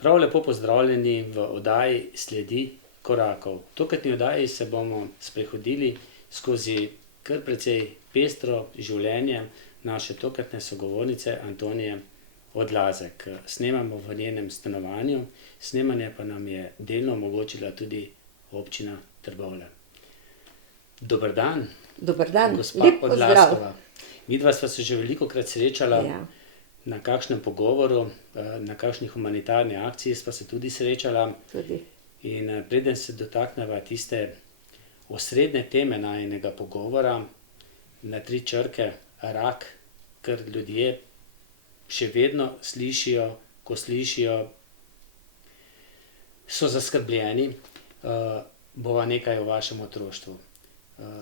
Prav lepo pozdravljeni v oddaji Sledi korakov. V tokratni oddaji se bomo sprehodili skozi kar precej pestro življenje naše tokratne sogovornice Antonije Odlazek. Snemamo v njenem stanovanju, snemanje pa nam je delno omogočila tudi občina Trbovlje. Dober dan. Dober dan, Gospa lep pozdrav. Odlazkova. Midva sva se že velikokrat srečala. Ja. Na kakšnem pogovoru, na kakšni humanitarni akciji sva se tudi srečala. Tudi. In preden se dotakneva tiste osrednje teme najinega pogovora, na 3 črke, rak, ker ljudje še vedno slišijo, ko slišijo, so zaskrbljeni, bova nekaj o vašem otroštvu.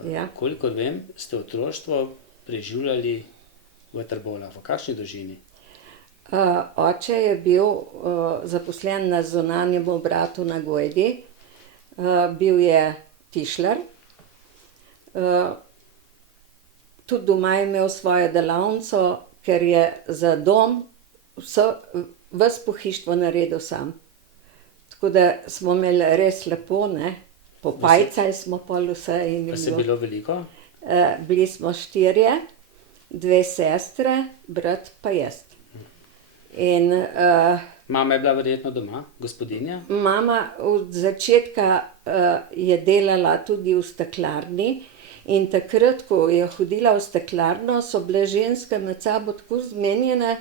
Ja. Kolikor vem, ste otroštvo preživljali v Trbovljah. V kakšni družini? Oče je bil zaposlen na zunanjem obratu na Gojdi. Bil je tišlar. Tudi doma je imel svojo delavnico, ker je za dom ves pohištvo naredil sam. Tako da smo imeli res lepo, ne. Popajcali smo pol vse in je Vas je bilo veliko? Bili smo 4, 2 sestre, brat pa jaz. In Mama je bila verjetno doma, gospodinja? mama od začetka je delala tudi v steklarni in takrat, ko je hodila v steklarno, so bile ženske med sabo tako zmenjene,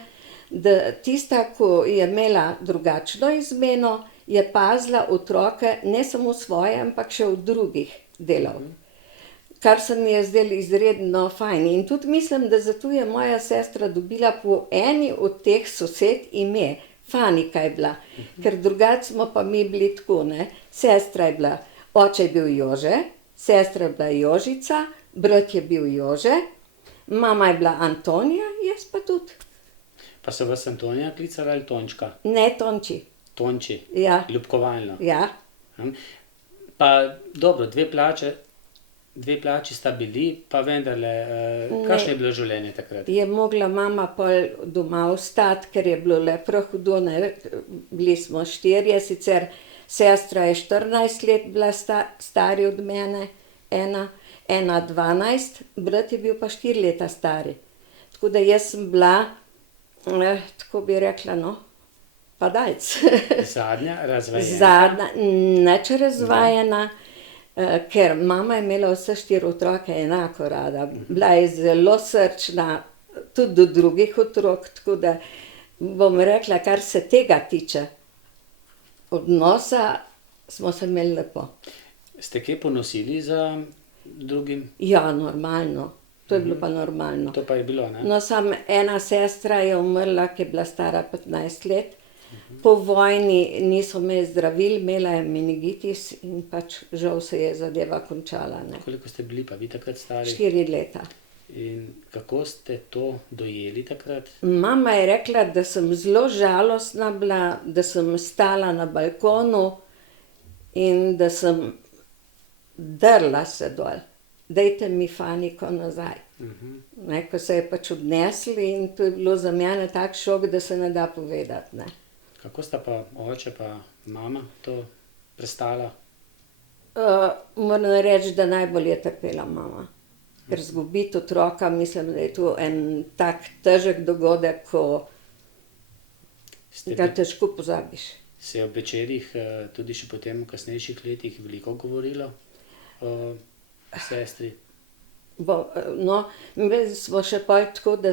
da tista, ko je imela drugačno izmeno, je pazila otroke, ne samo svoje, ampak še od drugih delal. Kar se mi je zdelo izredno fajn. In tudi mislim, da zato je moja sestra dobila po eni od teh sosed ime. Fanika je bila. Ker drugače smo pa mi bili tako, ne. Sestra je bila, oče je bil Jože, sestra je bila Jožica, brat je bil Jože, mama je bila Antonija, jaz pa tudi. Pa so vas Antonija klicali ali Tončka? Ne, Tonči. Tonči, Ja, ljubkovalno. ja. Pa dobro, 2 plači sta bili, pa vendarle, kakšno je bilo življenje takrat? Je mogla mama pol doma ostati, ker je bilo le prehudo, ne. Bili smo 4, sicer sestra je 14 let bila stari od mene, ena 12, brat je bil pa 4 leta star. Tako da jaz sem bila, tako bi rekla, no, padalec. Zadnja razvajenka? Zadnja, nič razvajena, ker mama je imela vse 4 otroke enako rada. Bila je zelo srčna, tudi do drugih otrok, tako da bom rekla, kar se tega tiče, odnosa smo se imeli lepo. Ste kaj ponosili za drugim? Ja, normalno. To je bilo pa normalno. To pa je bilo, ne? No, samo ena sestra je umrla, ki je bila stara 15 let. Po vojni niso imeli zdravil, imela je meningitis in pač žal se je zadeva končala, ne. Koliko ste bili pa vi takrat stari? 4 leta. In kako ste to dojeli takrat? Mama je rekla, da sem zelo žalostna bila, da sem stala na balkonu in da sem drla se dol. Dajte mi Faniko nazaj. Ne, ko se je pač odnesli in to je bilo za mene tak šok, da se ne da povedati, ne. Kako sta pa oče pa mama to prestala? Moram reči, da najbolj je trpela mama. Ker izgubiti otroka, mislim, da je to en tak težek dogodek, ko ga težko pozabiš. Se je ob večerih, tudi še potem v kasnejših letih veliko govorilo o sestri? No, imeli smo še pol tako, da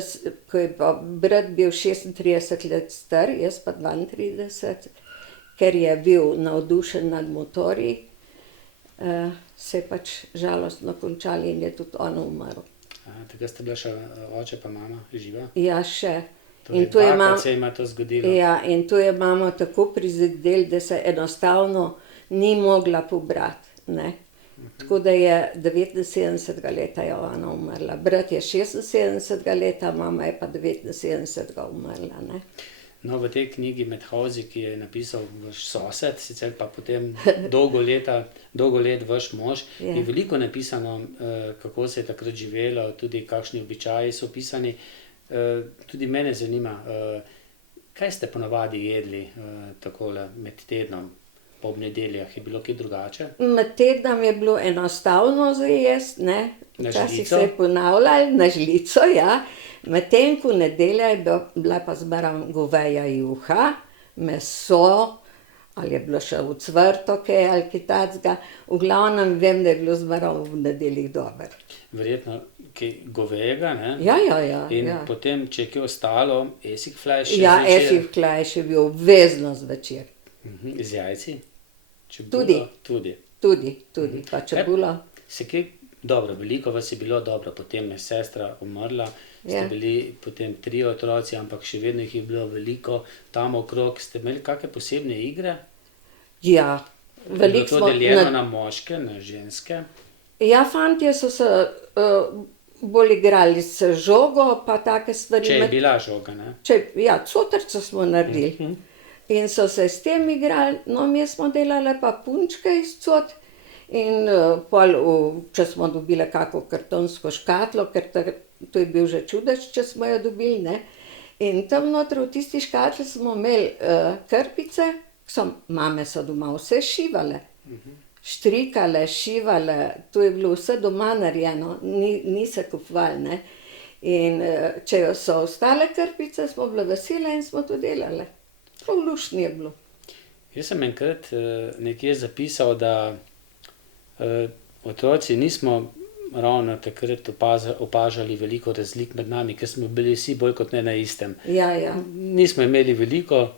ko je pa brat bil 36 let star, jaz pa 32, ker je bil navdušen nad motorji, se je pač žalostno končalo in je tudi on umrl. Takrat sta bila še oče pa mama živa? Ja, še. Torej dvakrat se jima to zgodilo? Ja, in to je mamo tako prizadelo, da se enostavno ni mogla pobrati, ne. Tako da je 79. leta je ona umrla. Brat je 76. leta, mama je pa 79. umrla, ne. No, v tej knjigi Medhozi, ki je napisal vaš sosed, sicer pa potem dolgo let vaš mož, je veliko napisano, kako se je takrat živelo, tudi kakšni običaji so opisani. Tudi mene zanima, Kaj ste ponavadi jedli takole med tednom? Pa ob nedeljah je bilo kaj drugače? Med tednom je bilo enostavno za jesti, ne. Na Včasih žlico? se je ponavljalo, na žlico, ja. Medtem ko nedelja je bila pa zmeraj goveja juha, meso, ali je bilo še ocvrto kaj ali kaj takega. V glavnem vem, da je bilo zmeraj v nedeljah dobro. Verjetno kaj govejega, ne? Ja, ja, ja. In ja. potem, če je kaj ostalo, esikflajš Ja, zvečer? esiflajš je bil obvezno zvečer. Z jajci? Tudi. Tudi. Tudi, pa čebulo. Se kaj, dobro, veliko vas je bilo, dobro, potem je sestra umrla, ste Ja. bili potem 3 otroci, ampak še vedno jih je bilo veliko tam okrog. Ste imeli kakšne posebne igre? Ja, Je bilo veliko to smo deljeno na moške, na ženske? Ja, fantje so se bolj igrali s žogo pa take stvari. Če je bila žoga, ne? Ja, cotrco smo naredili. In so se s tem igrali, no, mi smo delali pa punčke iz cot. In pol, če smo dobili kako kartonsko škatlo, ker to je bil že čudež, če smo jo dobili, ne. In tam noter v tisti škatli smo imeli krpice, mame so doma vse šivale. Štrikale, šivale, to je bilo vse doma narejeno, ni se kupovalo, ne. In če so ostale krpice, smo bile vesele in smo to delale. Prav luštno je bilo. Jaz sem enkrat nekje zapisal, da otroci nismo ravno takrat opažali veliko razlik med nami, ker smo bili vsi bolj kot ne na istem. Ja, ja. Nismo imeli veliko,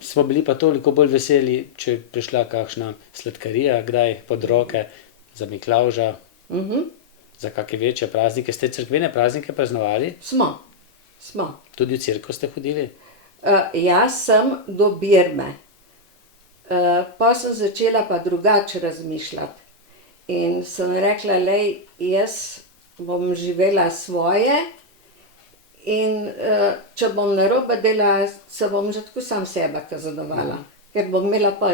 smo bili pa toliko bolj veseli, če je prišla kakšna sladkarija, kdaj pod roke za Miklavža, za kakšne večje praznike. Ste cerkvene praznike praznovali? Smo. Tudi v cerkev ste hodili? Jaz sem do Birme. Pa sem začela pa drugače razmišljati. In sem rekla, glej, jaz bom živela svoje in če bom narobe delala, se bom že tako sam sebe kaznovala. Ker bom imela pa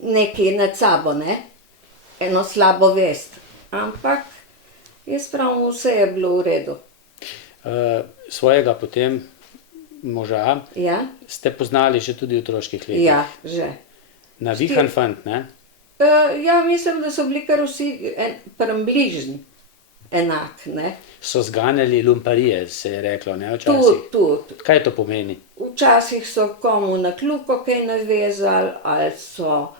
nekaj nad sabo, ne, eno slabo vest. Ampak jaz pravim, vse je bilo v redu. Svojega potem moža ste poznali že tudi v otroških letih? Ja, že. Navihan fant, ne? Ja, mislim, da so bili kar vsi približno enak, ne. So zganjali lumparije, se je reklo, ne, včasih? Tudi. Kaj to pomeni? Včasih so komu na kljuko kaj navezali, ali so,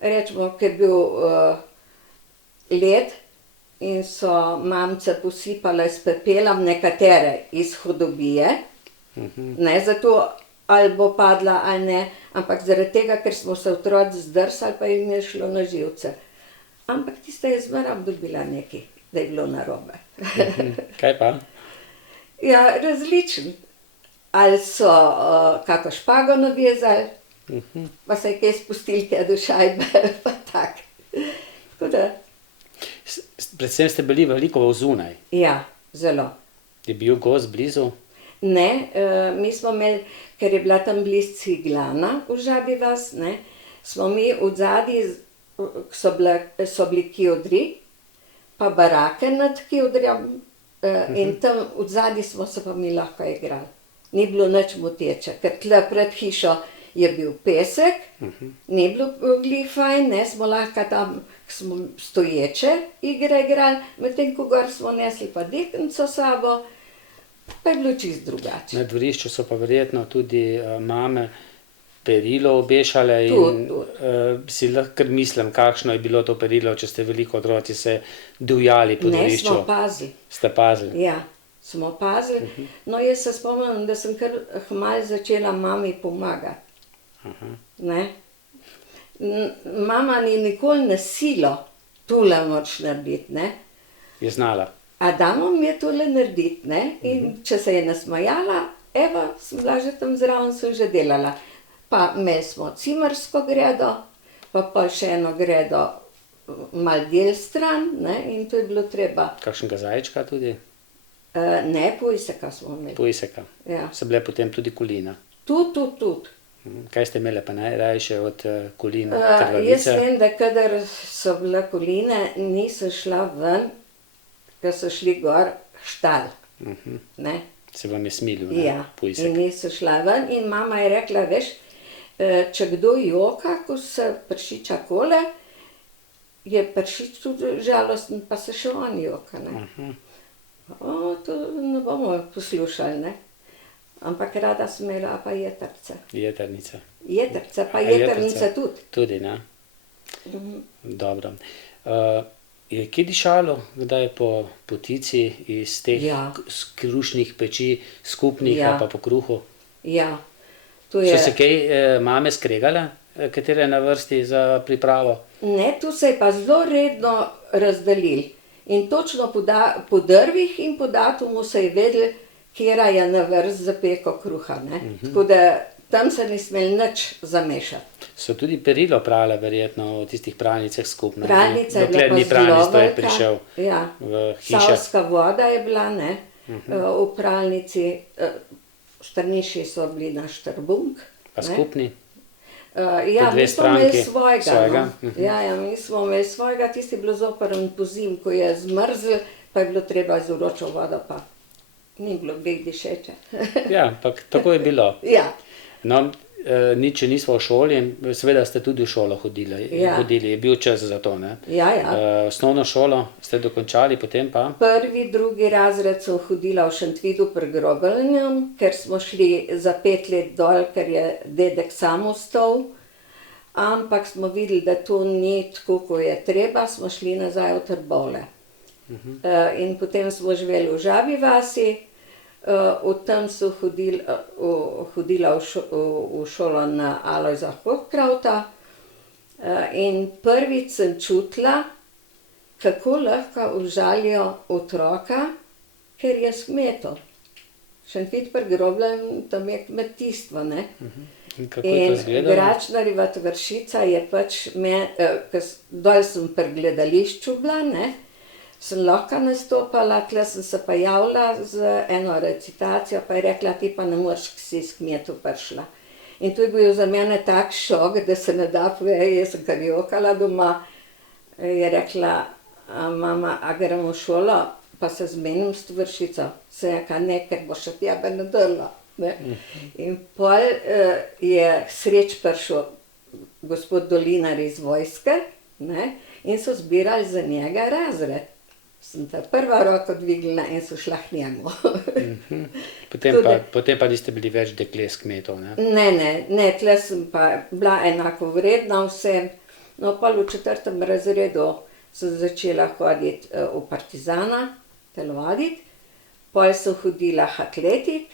rečemo, ko je bil led in so mamice posipale s pepelom, nekatere iz hudobije, ne zato, ali bo padla ali ne, ampak zaradi tega, ker smo se otroci zdrsali, pa jim je šlo na živce. Ampak tista je zmeraj dobila nekaj, da je bilo narobe. Kaj pa? Ja, različno. Ali so kako špago navezali, pa se je kaj spustili kaj do šajbe, pa tako. Tako da. Predvsem ste bili veliko zunaj. Ja, zelo. Je bil gozd blizu? Ne, mi smo imeli, ker je bila tam blizu Ciglana v Žabji vas, ne, smo mi odzadaj, so bili kiodri, pa barake nad kiodrjem, in tam odzadaj smo se pa mi lahko igrali. Ni bilo nič moteče, ker tle pred hišo je bil pesek, ni bilo glih fajn, ne, smo lahko tam, smo stoječe igre igrali, medtem ko gor smo nesli pa deknico s sabo, pa je bilo čisto drugače. Na dvorišču so pa verjetno tudi mame perilo obešale in si lahko kar mislim, kakšno je bilo to perilo, če ste veliko otroci se divjali po dvorišču. Ne, smo pazili. Ste pazili? Ja, smo pazili. No, jaz se spomnim, da sem kar kmalu začela mami pomagati. Ne. Mama ni nikoli na silo tule moč narediti, ne. Je znala? A damo mi je tole narediti, ne, in če se je nasmejala, evo, sem bila že tam zraven, sem že delala. Pa imeli smo cimersko gredo, pa še eno gredo malo del stran, ne, in to je bilo treba. Kakšnega zajčka tudi? Ne, pujseka smo imeli. Pujseka. Ja. So bile potem tudi kolina? Tudi. Kaj ste imeli pa najrajše od kolin, krvavice? Jaz vem, da kadar so bile koline, nisem šla ven, ker so šli gor štal. Ne? Se vam je smilil, ne? Ja, Pujsek. in nisem šla ven in mama je rekla, veš, če kdo joka, ko se pršiča kole, je pršič tudi žalosten, pa se še on joka, ne. To ne bomo poslušali, ne. Ampak rada sem imela pa jetrce. Jetrnice. Jetrce, pa A jetrnice tudi. Tudi, ne? Dobro. Je kje dišalo kdaj po potici iz teh Ja. krušnih peči skupnih Ja. ali pa po kruhu? Ja, to So je... se kaj mame skregale, katere na vrsti za pripravo? Ne, tu se je pa zelo redno razdelil. In točno po drvih in po datumu se je vedelo, katera je na vrsti za peko kruha, ne. Tako da tam se ni smelo nič zamešati. So tudi perilo prale verjetno v tistih pralnicah skupno, ne? Pralnica je bila Dokler pa ni pralni zelo stroj velika. prišel Ja. v hišo. Savska voda je bila, ne, v pralnici, strniši so bili na štrbunk. Pa ne. skupni? Ja, dve mi smo imeli stranki svojega, svojega, no. Ja, mi smo imeli svojega, tisti je bilo zoprn pozimi, ko je zmrzel, pa je bilo treba z vročo vodo, pa ni bilo dveh dišeče. Ja, ampak tako je bilo. Ja, No, nič, če nisva v šoli, seveda ste tudi v šolo hodili, Ja. je bil čas za to, ne? ja, ja. Osnovno šolo ste dokončali, potem pa? Prvi, drugi razred sem hodila v Šentvidu pri Grobelnem, ker smo šli za 5 let dol, ker je dedek sam ostal. Ampak smo videli, da to ni tako, kot je treba, smo šli nazaj v Trbovlje. In potem smo živeli v Žabji vasi, od tam sem hodila v šolo na Alojza Hochkrauta. In prvič sem čutila, kako lahko užalijo otroka, ker je s kmetov. Šentvid pri Groblem, tam je kmetijstvo, ne. In kako je to In izgledalo? Gračnarjeva Tvršica je pač dol sem pri gledališču bila, ne, sem lahko nastopala, tule sem se pa javila z eno recitacijo, pa je rekla, ti pa ne moreš, ke si iz kmetov prišla. In to je bil za mene tak šok, da se ne da povedati, jaz sem kar jokala doma. Je rekla, mama, a gremo v šolo, pa se zmenim s Tvršico. Sem rekla, ne, ker bo še tebe nadrla, ne. In pol je sreč prišel gospod Dolinar iz vojske, ne, in so zbirali za njega razred. Sem ta prva roko dvignila in so šla k njemu. Potem pa niste bili več dekle s kmetov, ne? Ne, tule sem pa bila enako vredna vsem. No, pol v 4. razredu sem začela hoditi v Partizana, telovaditi. Pol sem hodila atletik,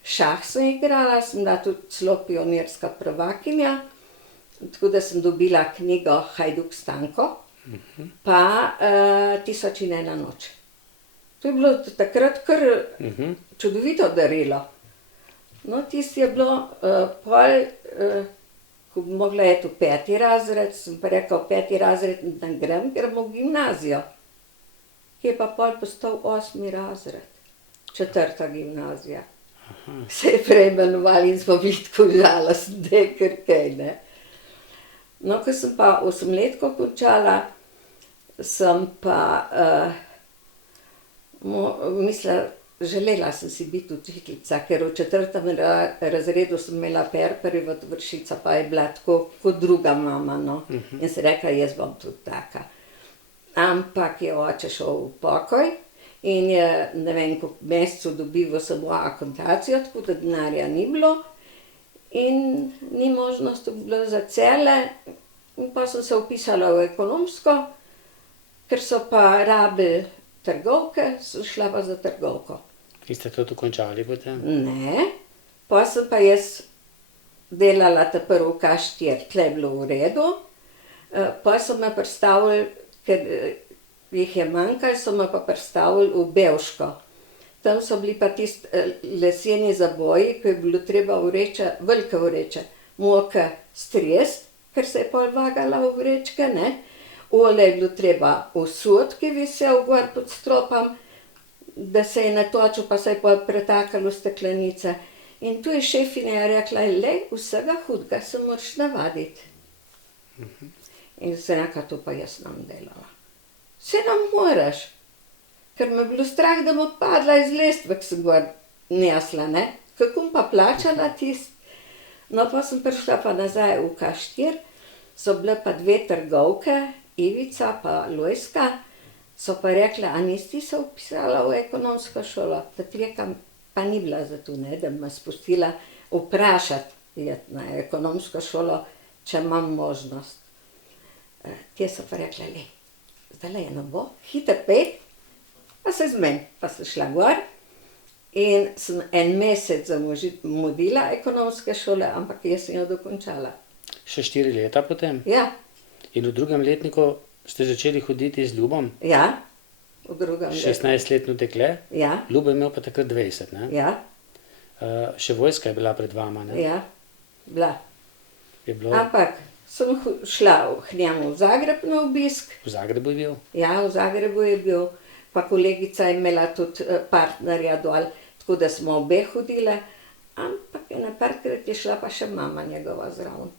šah sem igrala, sem bila tudi celo pionirska prvakinja. Tako da sem dobila knjigo Hajduk Stanko, pa 1001 noč. To je bilo takrat kar čudovito darilo. No, tisto je bilo pol, ko bi mogla iti v 5. razred, sem pa rekla, v 5. razred ne grem, gremo v gimnazijo. Ki je pa pol postal 8. razred, 4. gimnazija. Se je preimenovali in smo bili tako žalostni, da je kar kaj, ne. No, ko sem pa 8-letko končala, sem pa želela sem si biti učiteljica, ker v 4. razredu sem imela Perperjevo Tvršico, pa je bila tako kot druga mama, no. In sem rekla, jaz bom tudi taka. Ampak je oče šel v pokoj in je, ne vem, koliko mesecev dobival samo akontacijo, tako da denarja ni bilo. In ni možnosti bilo za cele, in pa sem se vpisala v ekonomsko, ker so pa rabili trgovke, sem šla pa za trgovko. In ste to dokončali potem? Ne, pol sem pa jaz delala ta prvi K4, tle je bilo v redu. Pol so me prestavili, ker jih je manjkalo, so me pa prestavili v Bevško. Tam so bili pa tisti leseni zaboji, ko je bilo treba vreče, velike vreče, moke stresti, ker se je pol vagala v vrečke, ne. Olje je bilo treba usut, ki je visel gor pod stropom, da se je natočil, pa se je pol pretakalo v steklenice. In tu je šefinja rekla, glej, vsega hudega se moraš navaditi. In sem rekla, to pa jaz ne bom delala. Se ne moreš. Ker me je bilo strah, da bom padla iz lestve, ko sem gor nesla, ne. Kako pa plačala tisto? No, pa sem prišla pa nazaj v K4, so bile pa dve trgovke, Ivica pa Lojzka, so pa rekle, a nisi se vpisala v ekonomsko šolo? Tatveka pa ni bila za to, ne, da bi me spustila vprašati iti na ekonomsko šolo, če imam možnost. Te so pa rekle, lej, zdajle je ne bo, hiter pejt, pa se zmeni, pa sem šla gor in sem en mesec zamudila ekonomske šole, ampak jaz sem jo dokončala. Še 4 leta potem? Ja, In v drugem letniku ste začeli hoditi z Ljubom? ja, v drugem letu. 16-letno dekle? Ja, Ljubo je imel pa takrat 20, ne? ja, Še vojska je bila pred vama, ne? ja, bila. Je bilo, Ampak sem šla k njemu v Zagreb na obisk. v Zagrebu je bil? Ja, v Zagrebu je bil, pa kolegica je imela tudi partnerja dol, tako da smo obe hodile, ampak ene parkrat je šla pa še mama njegova zraven.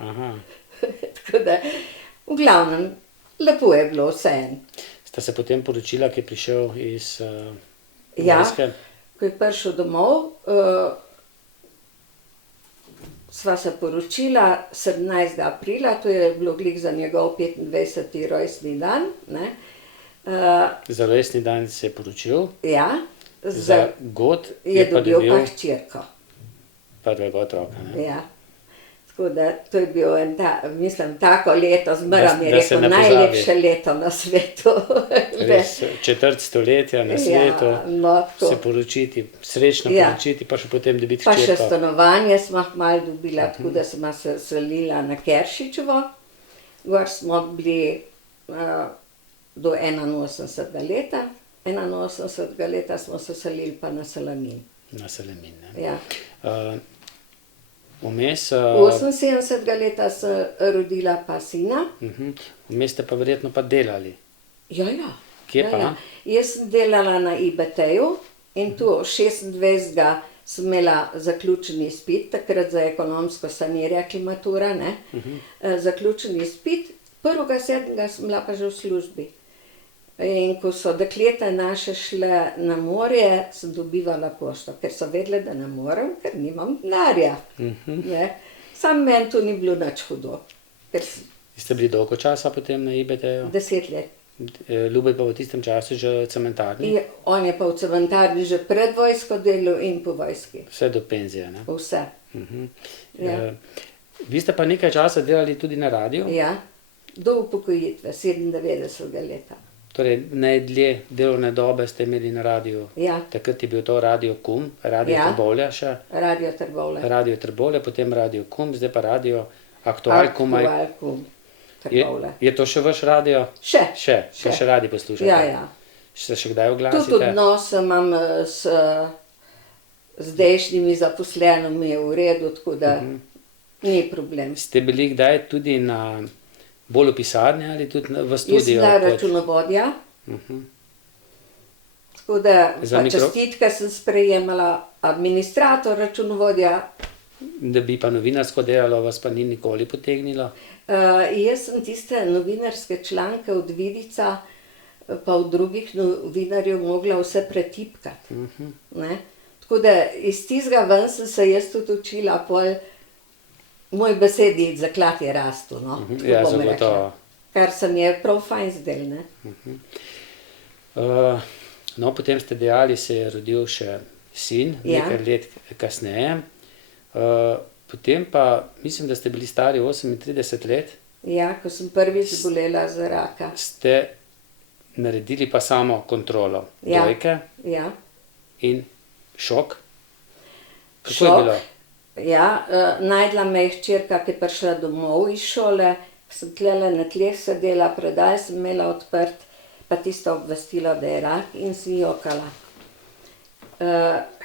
Aha. Tako da, v glavnem, lepo je bilo vseeno. Sta se potem poročila, ki je prišel iz Ja, vojske? ko je prišel domov, sva se poročila 17. aprila, to je bilo glih za njegov 25. rojstni dan, ne. Za rojstni dan se je poročil, Ja, za god je pa dobil pa dobil hčerko. prvega otroka, ne? Ja. Tako da to je bil en mislim, tako leto, zmeraj mi je Da se rekel, ne pozabi. najlepše leto na svetu. Res, četrt stoletja na svetu, Ja, no, se tako. poročiti, srečno Ja. poročiti, pa še potem dobiti Pa še hčerko. stanovanje smo malo dobila, tako da smo se selila na Keršičevo. Gor smo bili do 81. leta. 81. leta smo se selili pa na Salamin. Na Selemin, ne? Ja. Vmes, 78. leta sem rodila pa sina. vmes ste pa verjetno pa delali. Ja, ja. Kje ja, pa? ja. Jaz sem delala na IBT-ju in tu 26. sem imela zaključen izpit, takrat za ekonomsko sem ji rekli matura, ne. Zaključen izpit, 1.7. sem bila pa že v službi. In ko so dekleta naše šle na morje, sem dobivala pošto, ker so vedele, da ne morem, ker nimam denarja. Ne. Sam meni to ni bilo nič hudo, ker Ste bili dolgo časa potem na IBT-ju? 10 let. Ljubo je pa v tistem času že v cementarni? On je pa v cementarni že pred vojsko delal in po vojski. Vse do penzije, ne? Vse. Ja. Vi ste pa nekaj časa delali tudi na radiju? Ja, do upokojitve, 97. leta. Torej, najdlje delovne dobe ste imeli na radiju. Ja, Takrat je bil to Radio KUM, Radio Ja. Trbovlja še, Radio Trbovlje. Radio Trbovlja, potem Radio KUM, zdaj pa Radio Aktual KUM. Aktualkum Trbovlje. Je to še vaš radio? Še. Pa še radi poslušate? Ja, ja. Se še kdaj Tudi oglasite? odnos imam s zdajšnjimi zaposlenimi v redu, tako da ni problem. Ste bili kdaj tudi na bolj v pisarni ali tudi v Jaz sem studiu? bila računovodja, tako da Za pa mikro- čestitke sem sprejemala, administrator, računovodja. Da bi pa novinarsko delalo, vas pa ni nikoli potegnilo? Jaz sem tiste novinarske članke od Vidica pa od drugih novinarjev mogla vse pretipkati. Ne? Tako da iz tistega ven sem se jaz tudi učila, pol moj besedi zaklad je rastel, no, tako Ja, bom zagotovo. rekla. Kar se mi je prav fajn zdel, ne. No, potem ste dejali, se je rodil še sin, Ja. nekaj let kasneje. Potem pa, mislim, da ste bili stari 38 let, Ja, ko sem prvič zbolela za raka. ste naredili pa samo kontrolo Ja. dojke Ja. in šok. Kako je Šok. bilo? Ja, najdla me je hčerka, ki je prišla domov iz šole, sem tlele na tleh sedela, predal sem imela odprt, pa tisto obvestilo, da je rak in si jokala.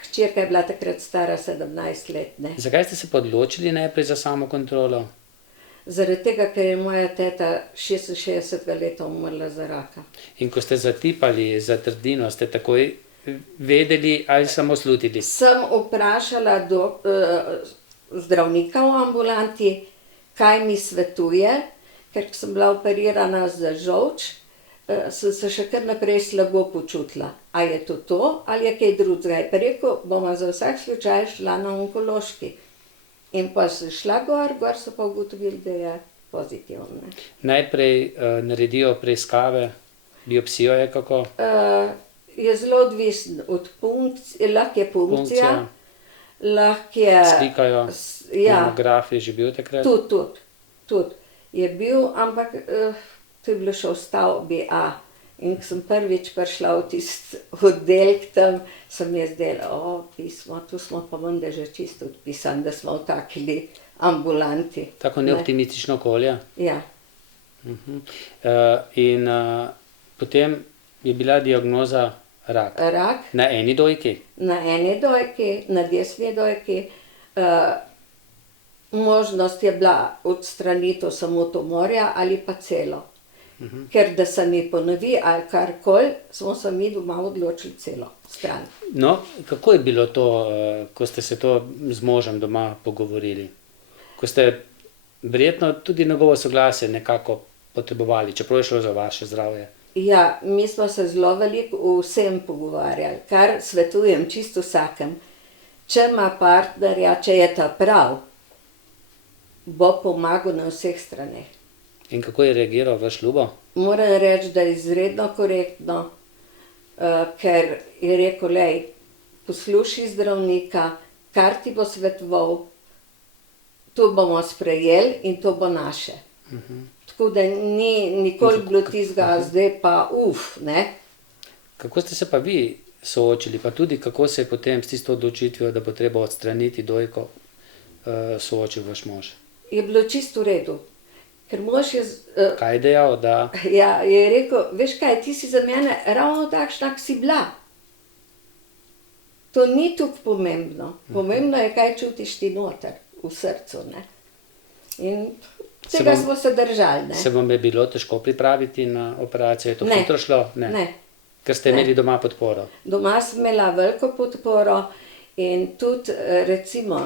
Hčerka je bila takrat stara 17 let, ne. Zakaj ste se pa odločili najprej za samo kontrolo? Zaradi tega, ker je moja teta 66 leta umrla za raka. In ko ste zatipali zatrdino, ste takoj vedeli ali samo slutili? Sem vprašala zdravnika v ambulanti, kaj mi svetuje, ker sem bila operirana za žolč, sem se še kar naprej slabo počutila. A je to, ali je kaj drugega? Je pa rekel, bomo za vsak slučaj šla na onkološki. In pa sem šla gor so pa ugotovili, da je pozitivno. Najprej naredijo preiskave, biopsijo je kako? Je zelo odvisen od punkcije, lahko je punkcija, lahko je... Slikajo, mamograf je že bil takrat? Tudi. Je bil, ampak to je bilo še v stavbi A. In ko sem prvič prišla v tisti oddelek tam, sem jaz zdela, pismo, tu smo pa menda že čisto odpisani, da smo v takili ambulanti. Tako neoptimistično okolje? Ja. In potem je bila diagnoza rak? Rak. Na eni dojki? Na eni dojki, na desni dojki. Možnost je bila odstranitev samo tumorja ali pa celo. Ker da se mi ponovi ali karkoli, smo se mi doma odločili celo stran. No, kako je bilo to, ko ste se to z možem doma pogovorili? Ko ste verjetno tudi njegovo soglasje nekako potrebovali, čeprav je šlo za vaše zdravje? Ja, mi smo se zelo veliko o vsem pogovarjali, kar svetujem čisto vsakem. Če ima partnerja, če je ta prav, bo pomagal na vseh straneh. In kako je reagiral vaš Ljubo? Moram reči, da je izredno korektno, ker je rekel, lej, poslušaj zdravnika, kar ti bo svetoval, to bomo sprejeli in to bo naše. Tako da ni nikoli bilo tistega, zdaj pa ne. Kako ste se pa vi soočili, pa tudi kako se je potem s tisto odločitvijo, da bo treba odstraniti dojko, soočil vaš mož? Je bilo čisto v redu. Ker mož je... Kaj je dejal, da... Ja, je rekel, veš kaj, ti si za mene ravno takšna, kak si bila. To ni tako pomembno. Pomembno je, kaj čutiš ti noter, v srcu, ne. In tega smo se držali, ne. Se vam je bilo težko pripraviti na operacijo? Je to hitro šlo? Ne. Ker ste imeli doma podporo? Doma sem imela veliko podporo in tudi, recimo,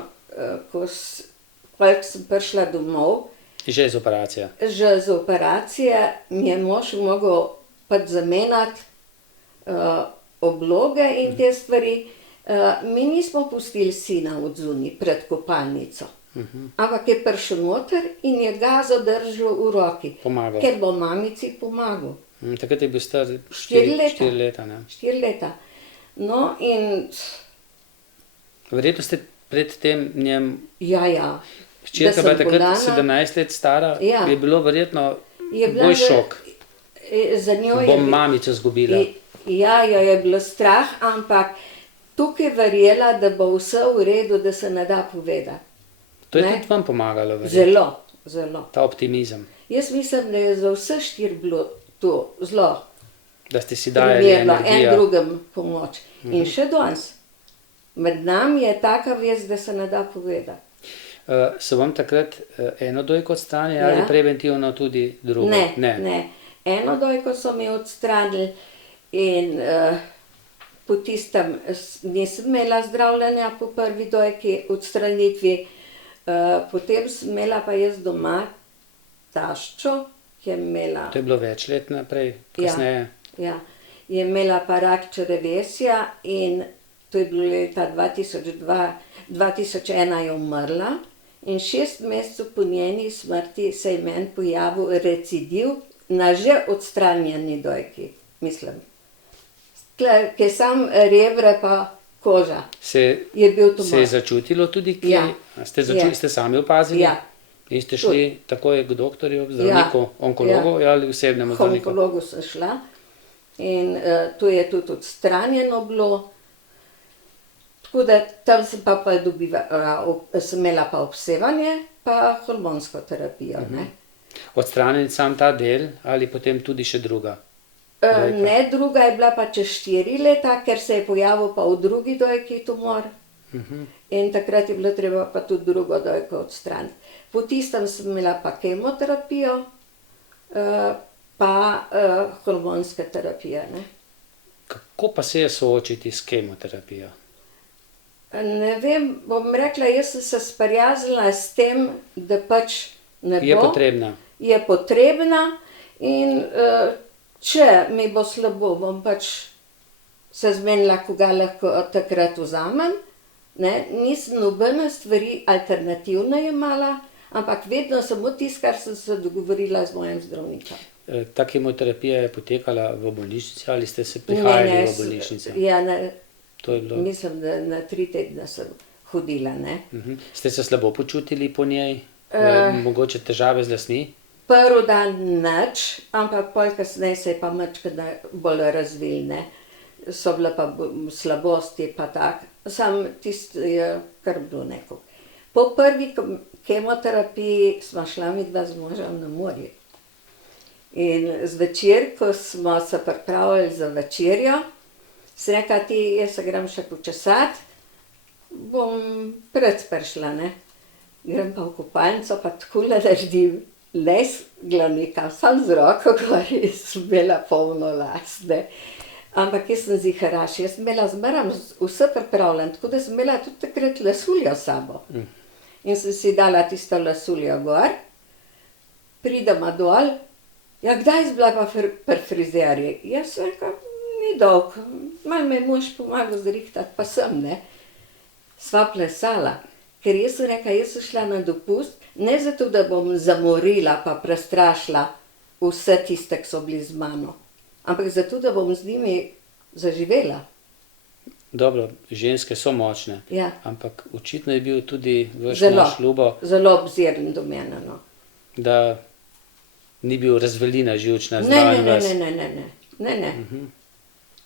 ko sem prišla domov, Že z operacije? Že z operacije mi je mož mogel pač zamenjati obloge in te stvari. Mi nismo pustili sina odzunaj pred kopalnico. Ampak je prišel noter in je gazo držal v roki. Pomagal? Ker bo mamici pomagal. Takrat je bil star 4 leta, ne? 4 leta. No in... Verjetno ste pred tem njem... Ja. Hčerka bila takrat 17 let stara, je bilo verjetno bolj šok. Za njo je... Bom mamico izgubila. Ja, jo je bilo strah, ampak tukaj verjela, da bo vse v redu, da se ne da povedati. To je tudi vam pomagalo, verjetno? Zelo. Ta optimizem. Jaz mislim, da je za vse 4 bilo to zelo da ste si dajali energijo. En drugem pomoč. In še danes. Med nami je taka vez, da se ne da povedati. So vam takrat eno dojko odstranili ali preventivno tudi drugo? Ne. Eno dojko so mi odstranili in po tistem nisem imela zdravljenja po prvi dojki odstranitvi. Potem sem imela pa jaz doma taščo, ki je imela... To je bilo več let naprej, kasneje? Ja. Je imela pa rak črevesja in to je bilo leta 2001 je umrla. In 6 mesecev po njeni smrti se je meni pojavil recidiv na že odstranjeni dojki, mislim. Ker je sam rebra pa koža. Je bil tumor. Se je začutilo tudi kje? Ste sami opazili? Ja. In ste šli takoj k doktorju, zdravniku, onkologu ali osebnemu zdravniku? K onkologu sem šla in to je tudi odstranjeno bilo. Tako da tam sem pa sem imela pa obsevanje, pa hormonsko terapijo, ne. Odstranili sam ta del ali potem tudi še druga? Ne, druga je bila pa čez 4 leta, ker se je pojavil pa v drugi dojki tumor. In takrat je bilo treba pa tudi drugo dojko odstraniti. Po tistem sem imela pa kemoterapijo, pa hormonske terapije, ne. Kako pa se je soočiti s kemoterapijo? Ne vem, bom rekla, jaz sem se sprijaznila s tem, da pač ne bo. Je potrebna. Je potrebna in če mi bo slabo, bom pač se zmenila, koga lahko takrat vzamem. Ne? Nisem nobene stvari alternativno jemala, ampak vedno samo tisto, kar sem se dogovorila z mojim zdravnikom. Ta kemoterapija je potekala v bolnišnici ali ste se prihajali v bolnišnico? Ja, To je bilo. mislim, da na 3 tedne sem hodila. Ne? Ste se slabo počutili po njej? Mogoče težave z lasmi? Prvi dan nič, ampak pol kasneje se je pa majčkeno bolj razvil, ne. So bile pa slabosti pa tako. Samo tisto je kar bilo neko. Po prvi kemoterapiji sva šla midva z možem na morje. In zvečer, ko smo se pripravili za večerjo, sem rekla: "Ti, jaz se grem še počesati, bom pred prišla, ne." Grem pa v kopalnico, pa takole naredim les glavnika, samo z roko gor in sem imela polno las, ne. Ampak jaz sem ziharaš, jaz sem imela zmeraj vse pripravljeno, tako da sem imela tudi takrat lasuljo s sabo. In sem si dala tisto lasuljo gor, prideva dol, ja, kdaj si bila pa pri frizerju? Jaz sem rekla: "Ni dolgo, malo me je mož pomagal zrihtati, pa sem, ne." Sva plesala, ker jaz sem rekla, jaz sem šla na dopust, ne zato, da bom zamorila pa prestrašila vse tiste, ki so bili z mano, ampak zato, da bom z njimi zaživela. Dobro, ženske so močne, Ja. ampak očitno je bil tudi vaš Zelo. mož Ljubo, Zelo obziren do mene, no. da ni bil razvalina živčna Ne, zraven ne, vas. ne, ne, ne, ne, ne, ne.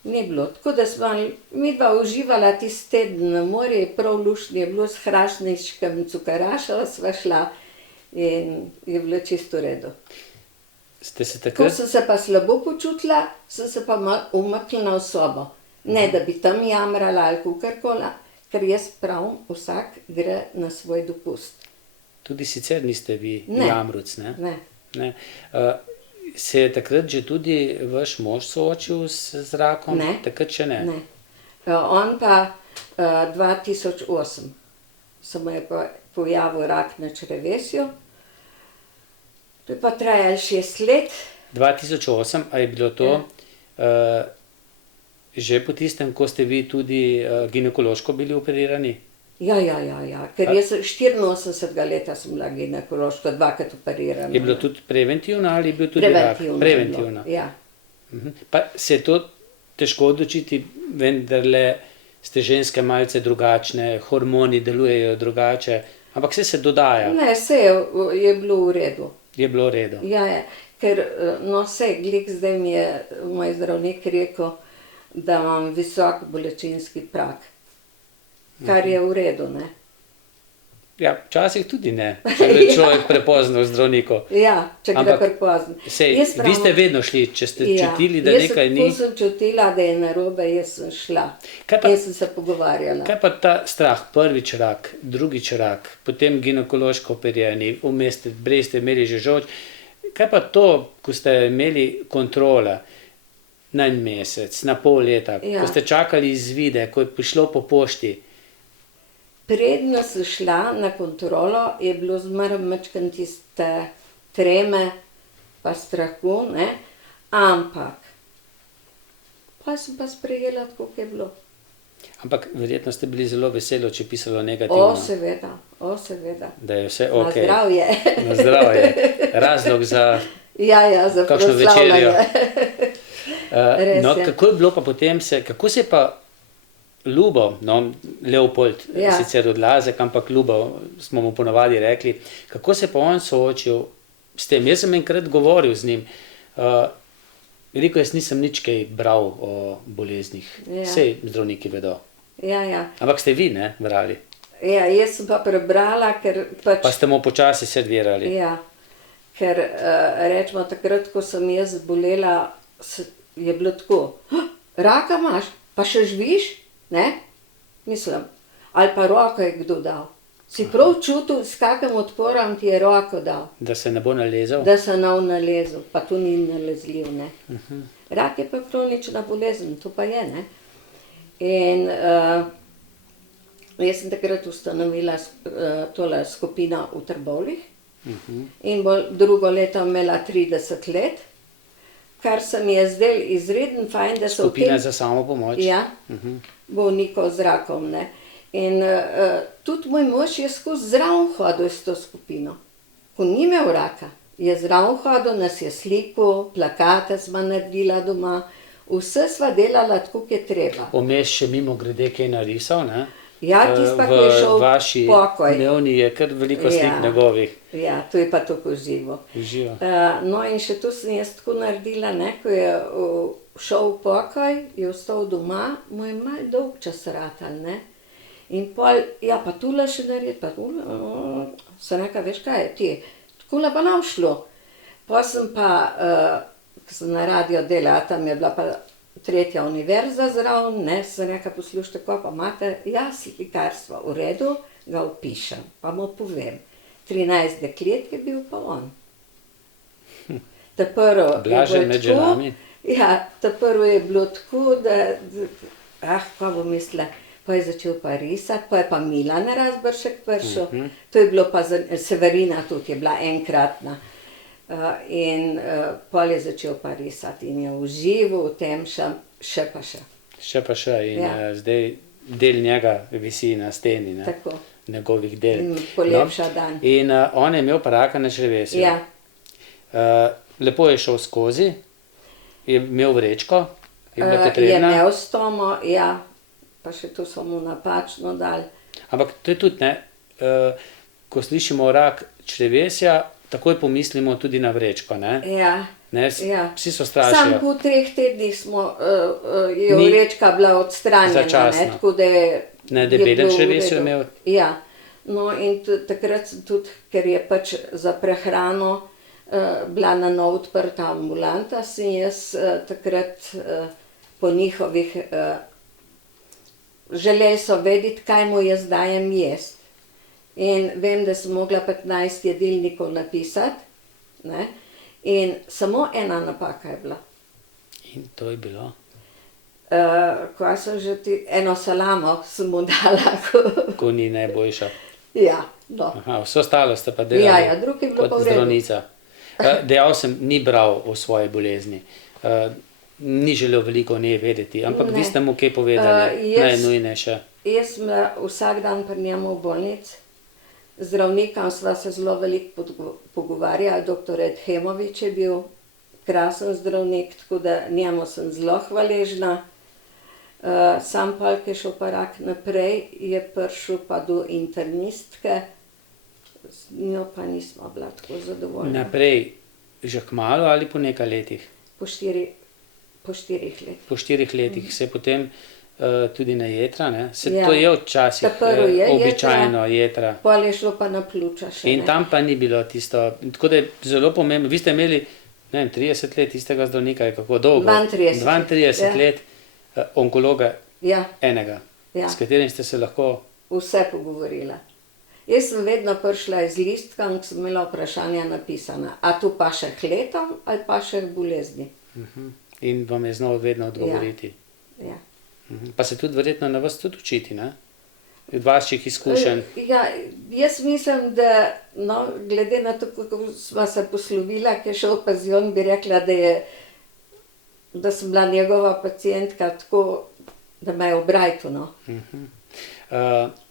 Ni bilo, tako da smo midva uživala tisti teden na morju, prav luštno je bilo, s Hrastniškem cukerašo sva šla in je bilo čisto v redu. Ste se Ko takrat, sem se pa slabo počutila, sem se pa umaknila v sobo. Ne, da bi tam jamrala ali kakorkoli, ker jaz pravim, vsak gre na svoj dopust. tudi sicer niste vi Ne. jamruc, ne? Ne. Ne. Se je takrat že tudi vaš mož soočil z rakom? Ne. Takrat še ne? Ne. On pa 2008 se mu je pa pojavil rak na črevesju. To je pa trajalo 6 let. 2008, a je bilo to že po tistem, ko ste vi tudi ginekološko bili operirani? Ja, ker jaz 84 leta sem bila ginekološko 2-krat operirana. Je bilo tudi preventivno ali je bil tudi rak? preventivno? Preventivno. Ja. Pa se je to težko odločiti, vendarle ste ženske malce drugačne, hormoni delujejo drugače, ampak vse se dodaja. Ne, vse je bilo v redu. Je bilo v redu. Ja, ker no vse, glih zdaj mi je moj zdravnik rekel, da imam visok bolečinski prag. Kar je v redu, ne. Ja, včasih tudi ne, če je človek prepozno v zdravniku. Ja, če gre Ampak prepozno. Sej, Jaz vi pravim- ste vedno šli, če ste Ja, čutili, da jaz nekaj ni. Ko sem čutila, da je narobe, jaz sem šla. Kaj pa- In sem se pogovarjala. Kaj pa ta strah, prvič rak, drugič rak, potem ginekološko operirani, vmes ste imeli že žolč. Kaj pa to, ko ste imeli kontrole na en mesec, na pol leta, Ja. ko ste čakali izvide, ko je prišlo po pošti? Predno sem šla na kontrolo, je bilo zmeraj majčkeno tiste treme pa strahu, ne, ampak pa sem pa sprejela tako, kot je bilo. Ampak verjetno ste bili zelo veseli, če je pisalo negativno, O, seveda. da je vse Na ok. zdravje. Na zdravje. Razlog za Ja, za kakšno večerjo. proslavljanje. Res No, je. kako je bilo pa potem kako se je pa Ljubo, no, Leopold, Ja. sicer Odlazek, ampak Ljubo smo mu ponavadi rekli, kako se je pa on soočil s tem? Jaz sem enkrat govoril z njim, rekel, jaz nisem nič kaj bral o boleznih, Ja. sej zdravniki vedo. Ja. Ampak ste vi, ne, brali, Ja, jaz sem pa prebrala, ker pač... pa ste mu počasi servirali. Ja, ker rečemo takrat, ko sem jaz zbolela, je bilo tako: "Raka imaš, pa še živiš?" Ne? Mislim, ali pa roko je kdo dal. Si prav čutil, s kakim odporom ti je roko dal, Da se ne bo nalezel? da se ne bo nalezel, pa to ni nalezljiv, ne. Rak je pa kronična bolezen, to pa je, ne. In jaz sem takrat ustanovila tole skupino v Trbovljah in bo drugo leto imela 30 let, kar se mi je zdaj izreden fajn, da so v Skupina tem za samopomoč. ja, bolnikov z rakom, ne. In tudi moj mož je skozi zraven hodil s to skupino. Ko ni imel raka, je zraven hodil, nas je slikal, plakate sva naredila doma, vse sva delala tako, kot je treba. Vmes še mimogrede kaj narisal, ne? Ja, tisti pa, ko je šel V vaši v pokoj. dnevni je kar veliko slik Ja. njegovih. Ja, to je pa tako živo. Živo. No in še to sem jaz tako naredila, ne, ko je šel v pokoj, je ostal doma, mu je malo dolg čas ratal, ne. In pol, ja, pa tule še narediti, pa tule, sem rekla, veš kaj, ti, takole pa ne bo šlo. Pol sem pa, ko sem na radio delala, tam je bila pa tretja univerza zraven, ne, sem rekla, poslušajte, ko pa imate, ja, slikarstvo, v redu, ga vpišem, pa mu povem. 13 deklet je bil pa on. Ta prvo je Blažen bilo med tako, ženami. ja, ta prvo je bilo tako, da, ko bom mislila, pa je začel pa risati, pa je pa Milan Razbršek prišel, to je bilo pa, Severina tudi je bila enkratna. In pol je začel pa risati in je užival v tem še pa še. Še pa še in Ja. zdaj del njega visi na steni, ne? Tako. Njegovih del. In polepša dan. In on je imel pa raka na črevesju. Ja, Lepo je šel skozi, je imel vrečko, je bila je potrebna. imel stomo, ja, pa še to so mu napačno dali. Ampak to je tudi, ne, ko slišimo rak črevesja, takoj pomislimo tudi na vrečko, ne? Ja. Ne, Ja. Vsi so Sam strašijo. po 3 tednih smo, je Ni- vrečka bila odstranjena, Začasno. ne, tako da je Ne, je debelem bilo v črevesju je redu. imel? Ja, no in takrat sem tudi, ker je pač za prehrano bila na novo odprta ambulanta, sem jaz takrat po njihovih, želeli so vedeti, kaj mu jaz dajem jesti. In vem, da sem mogla 15 jedilnikov napisati, ne, in samo ena napaka je bila. In to je bilo. Kaj sem že eno salamo sem mu dala. Ko ni najboljša. Ja, no. Aha, vse ostalo ste pa delali Ja, drug je bilo pa kot v redu. zdravnica. Dejal sem, ni bral o svoji bolezni. Ni želel veliko o njej vedeti, ampak Ne. vi ste mu kaj povedali, Jaz- najnujnejše. Jaz sem bila vsak dan pri njemu v bolnici. Z zdravnikom sva se zelo veliko pogovarjala, doktor Ed Hemovič je bil krasen zdravnik, tako da njemu sem zelo hvaležna. Sam pa, ko je šel pa rak naprej, je prišel pa do internistke, z njo pa nismo bila tako zadovoljna. Naprej, že kmalu ali po nekaj letih? Po 4 letih. Po 4 letih se je potem tudi na jetra, ne? Se Ja. to je včasih Ta prvo je običajno jetra. Pol je šlo pa na pljuča še. In ne. tam pa ni bilo tisto, tako da je zelo pomembno. Vi ste imeli, ne vem, 30 let istega zdravnika, je kako dolgo? 32. 32 Ja. let onkologa Ja, enega, Ja. s katerim ste se lahko. vse pogovorila. Jaz sem vedno prišla iz listka, ko sem imela vprašanja napisana. A tu pa še k letom ali pa še k bolezni. In vam je znal vedno odgovoriti. Ja. Pa se tudi verjetno na vas tudi učiti, ne? Od vaših izkušenj. Ja, jaz mislim, da no, glede na to, kako sva se poslovila, ki je šel v penzion, bi rekla, da sem bila njegova pacientka tako, da me je v Brightonu.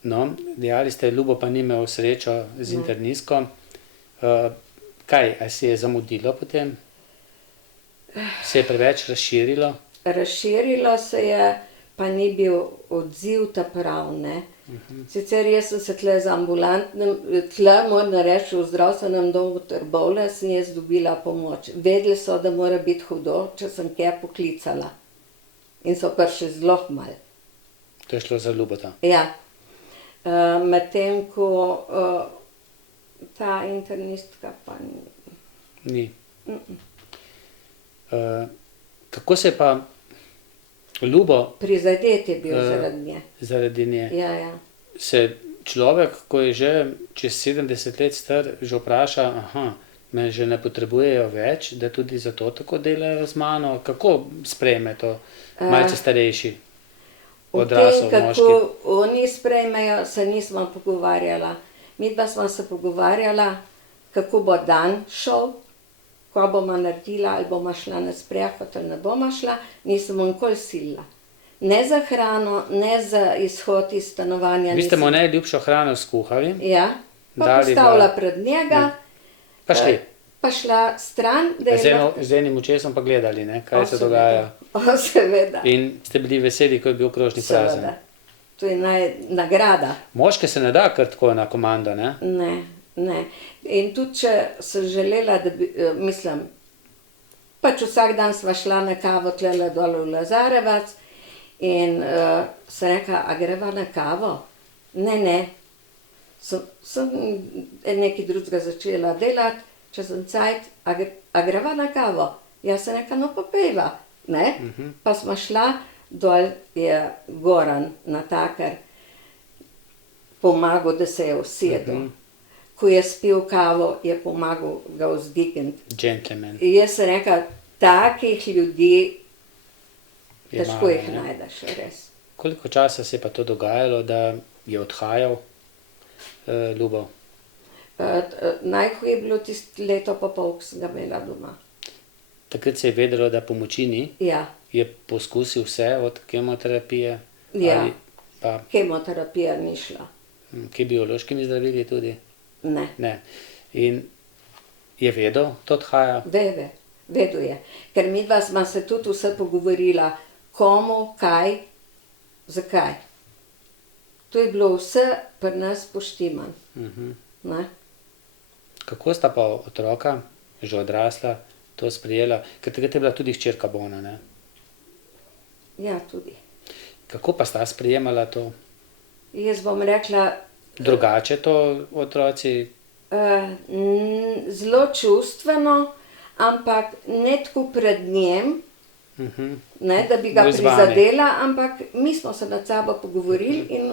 No, dejali ste, Ljubo pa ni imel srečo z internistko. Kaj, a se je zamudilo potem? Se je preveč razširilo? Razširilo se je, pa ni bil odziv ta prav, ne. Sicer jaz sem se tle z ambulantnim, tle moram reči, v zdravstvenem domu Trbovlje sem jaz dobila pomoč. Vedeli so, da mora biti hudo, če sem kje poklicala. In so prišli zelo malo. To je šlo za Ljubota. Ja. Medtem ko ta internistka pa ni. Ni. Kako se je pa Ljubo Prizadet je bil zaradi nje. zaradi nje? Ja, ja. Se človek, ko je že čez 70 let star, že vpraša, aha, me že ne potrebujejo več, da tudi zato tako delajo z mano. Kako sprejme to malce starejši, O odrasel tem, moški? kako oni sprejmejo, se nismo pogovarjala. Midva sva se pogovarjala, kako bo dan šel, ko bomo naredila, ali bomo šla na sprehod, ali ne bomo šla, nisem nikoli silila. Ne za hrano, ne za izhod iz stanovanja. Vi ste mu najljubšo hrano skuhali? Ja, pa Dali postavila pred njega, Pa šli. pa šla stran, da je lahko... Z enim očesom pa gledali, ne, kaj se seveda. dogaja. Seveda. In ste bili veseli, ko je bil krožni prazen. Seveda. To je nagrada. Moške se ne da kar tako na komando, ne? Ne. In tudi, če sem želela, da bi, mislim, pač vsak dan sva šla na kavo tlele dol v Lazarevac in sem rekla, a greva na kavo? Ne. Sem nekaj drugega začela delati, čez en cajt, a greva na kavo? Jaz sem rekla, no pa pejva, ne? Pa smo šla, dol je Goran Natakar pomagal, da se je usedel. Ko je spil kavo, je pomagal ga vzdigniti. Gentleman. Jaz sem rekla, takih ljudi težko malo, jih ne? najdeš, res. Koliko časa se je pa to dogajalo, da je odhajal Ljubo? Najhuje je bilo tisto leto pa pol, ko sem ga imela doma. Takrat se je vedelo, da pomoči ni? Ja, Je poskusil vse od kemoterapije? Ja. Ali pa kemoterapija ni šla. kje biološkimi zdravili tudi? Ne, Ne. In je vedel, da odhaja? vedel je. Ker midva sva se tudi vse pogovorila, komu, kaj, zakaj. To je bilo vse pri nas poštiman. Ne? Kako sta pa otroka, že odrasla, to sprejela? Ker takrat je bila tudi hčerka bolna, ne? Ja, tudi. Kako pa sta sprejemala to? Jaz bom rekla, Drugače to otroci? zelo čustveno, ampak ne tako pred njem, ne, da bi ga Bolj z vami. prizadela, ampak mi smo se nad sabo pogovorili in